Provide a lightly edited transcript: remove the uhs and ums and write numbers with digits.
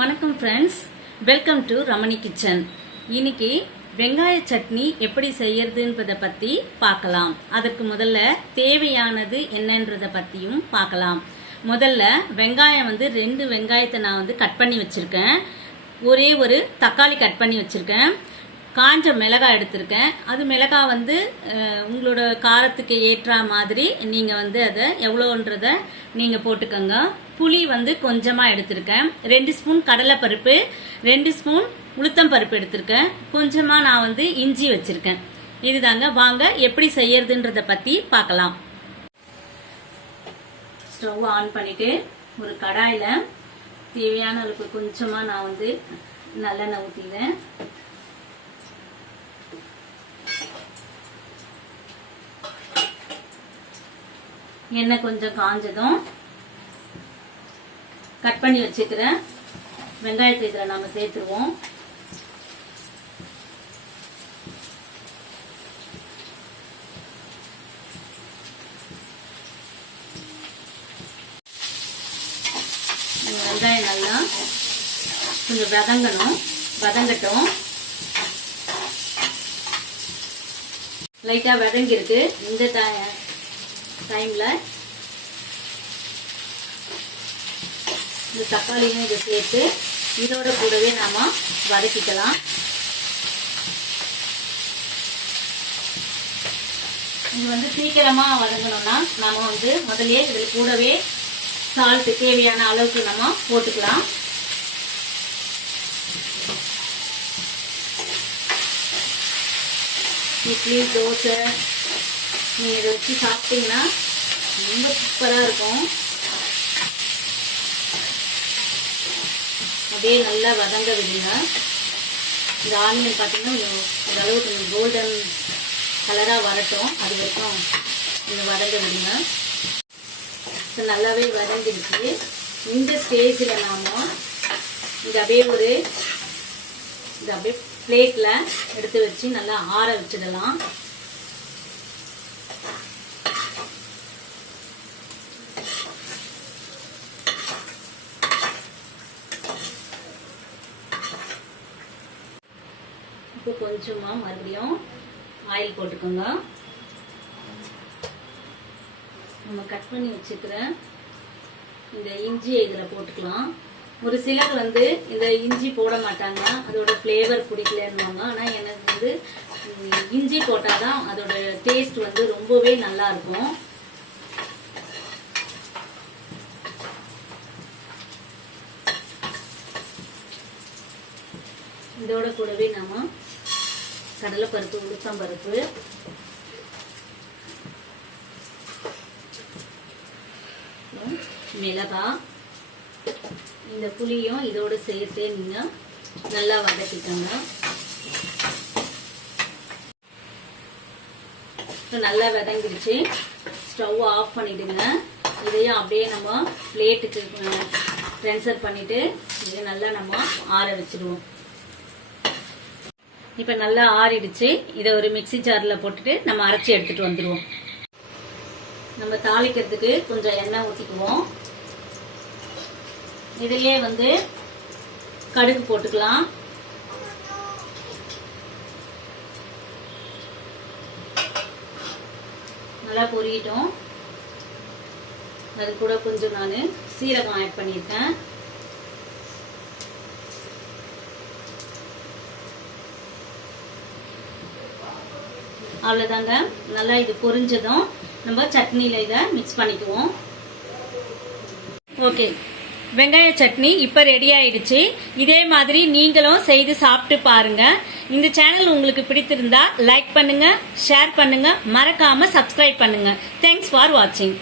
வணக்கம் friends, welcome to Ramani kitchen. இன்னைக்கு வெங்காய சட்னி எப்படி செய்யறதுன்றத பத்தி பார்க்கலாம். அதற்கு முதல்ல தேவையானது என்னன்றத பத்தியும் பார்க்கலாம். முதல்ல வெங்காயம் 2 வெங்காயத்தை நான் கட் பண்ணி வச்சிருக்கேன். ஒரே ஒரு தக்காளி கட் பண்ணி வச்சிருக்கேன். காஞ்ச மிளகாய் எடுத்திருக்கேன். அது மிளகாய் உங்களோட காரத்துக்கு ஏற்ற மாதிரி நீங்க அதை எவ்வளோன்றத நீங்க போட்டுக்கோங்க. புளி கொஞ்சமா எடுத்திருக்கேன். 2 ஸ்பூன் கடலைப்பருப்பு, 2 ஸ்பூன் உளுத்தம் பருப்பு எடுத்திருக்கேன். கொஞ்சமா நான் இஞ்சி வச்சிருக்கேன். இதுதாங்க. வாங்க எப்படி செய்யறதுன்றத பத்தி பார்க்கலாம். ஸ்டவ் ஆன் பண்ணிட்டு ஒரு கடாயில தேவையான அளவுக்கு கொஞ்சமா நான் நல்லெண்ணெய் ஊத்திடுறேன். எண்ணெய் கொஞ்சம் காஞ்சதும் கட் பண்ணி வச்சுக்கிற வெங்காயத்தை இதில் நாம சேர்த்துருவோம். வெங்காயம் நல்லா கொஞ்சம் வதங்கட்டும். லைட்டா வதங்கிருக்கு. இந்த டைம்ல இந்த தக்காளியும் இதை சேர்த்து இதோட கூடவே நாம வதக்கிக்கலாம். இது சீக்கிரமா வதங்கணும்னா நாம முதல்ல இதில் கூடவே சால்ட் தேவையான அளவுக்கு நம்ம போட்டுக்கலாம். இட்லி, தோசை நீங்க இதை வச்சு சாப்பிட்டீங்கன்னா ரொம்ப சூப்பரா இருக்கும். அப்படியே நல்லா வதங்க விடுங்க. இந்த ஆனியன் பார்த்தீங்கன்னா ஓரளவுக்கு கோல்டன் கலராக வரட்டும். அது வரைக்கும் நீங்கள் வதங்க விடுங்க. நல்லாவே வதங்கிடுச்சு. இந்த ஸ்டேஜில் நாம அப்படியே பிளேட்டில் எடுத்து வச்சு நல்லா ஆற வச்சிடலாம். இப்போ கொஞ்சமா மறுபடியும் ஆயில் போட்டுக்கோங்க. நம்ம கட் பண்ணி வச்சுக்கிற இந்த இஞ்சியை இதில் போட்டுக்கலாம். ஒரு சிலர் இந்த இஞ்சி போட மாட்டாங்க, அதோட ஃப்ளேவர் பிடிக்கலன்னுவாங்க. ஆனால் எனக்கு இஞ்சி போட்டாதான் அதோட டேஸ்ட் ரொம்பவே நல்லா இருக்கும். இதோட கூடவே நம்ம கடலைப்பருப்பு, உளுத்தம் பருப்பு, மிளகாய், இந்த புளியும் இதோட சேர்த்து நீங்க நல்லா வதக்கிக்கோங்க. நல்லா வதங்கிடுச்சு. ஸ்டவ் ஆஃப் பண்ணிடுங்க. இதையும் அப்படியே நம்ம பிளேட்டுக்கு ட்ரான்ஸ்ஃபர் பண்ணிட்டு இதை நல்லா நம்ம ஆற வச்சிடுவோம். இப்ப நல்லா ஆறிடுச்சு. இதை ஒரு மிக்ஸி ஜார்ல போட்டுட்டு நம்ம அரைச்சி எடுத்துட்டு வந்துடுவோம். நம்ம தாளிக்கிறதுக்கு கொஞ்சம் எண்ணெய் ஊற்றிக்குவோம். இதையே கடுகு போட்டுக்கலாம். நல்லா பொரியட்டும். அது கூட கொஞ்சம் நான் சீரகம் ஆட் பண்ணியிருக்கேன். அவ்வளவுதாங்க. நல்லா இது பொரிஞ்சதும் நம்ம சட்னியில இதை மிக்ஸ் பண்ணிக்குவோம். ஓகே, வெங்காய சட்னி இப்ப ரெடி ஆயிடுச்சு. இதே மாதிரி நீங்களும் செய்து சாப்பிட்டு பாருங்க. இந்த சேனல் உங்களுக்கு பிடித்திருந்தா லைக் பண்ணுங்க, ஷேர் பண்ணுங்க, மறக்காம சப்ஸ்கிரைப் பண்ணுங்க. தேங்க்ஸ் ஃபார் வாட்சிங்.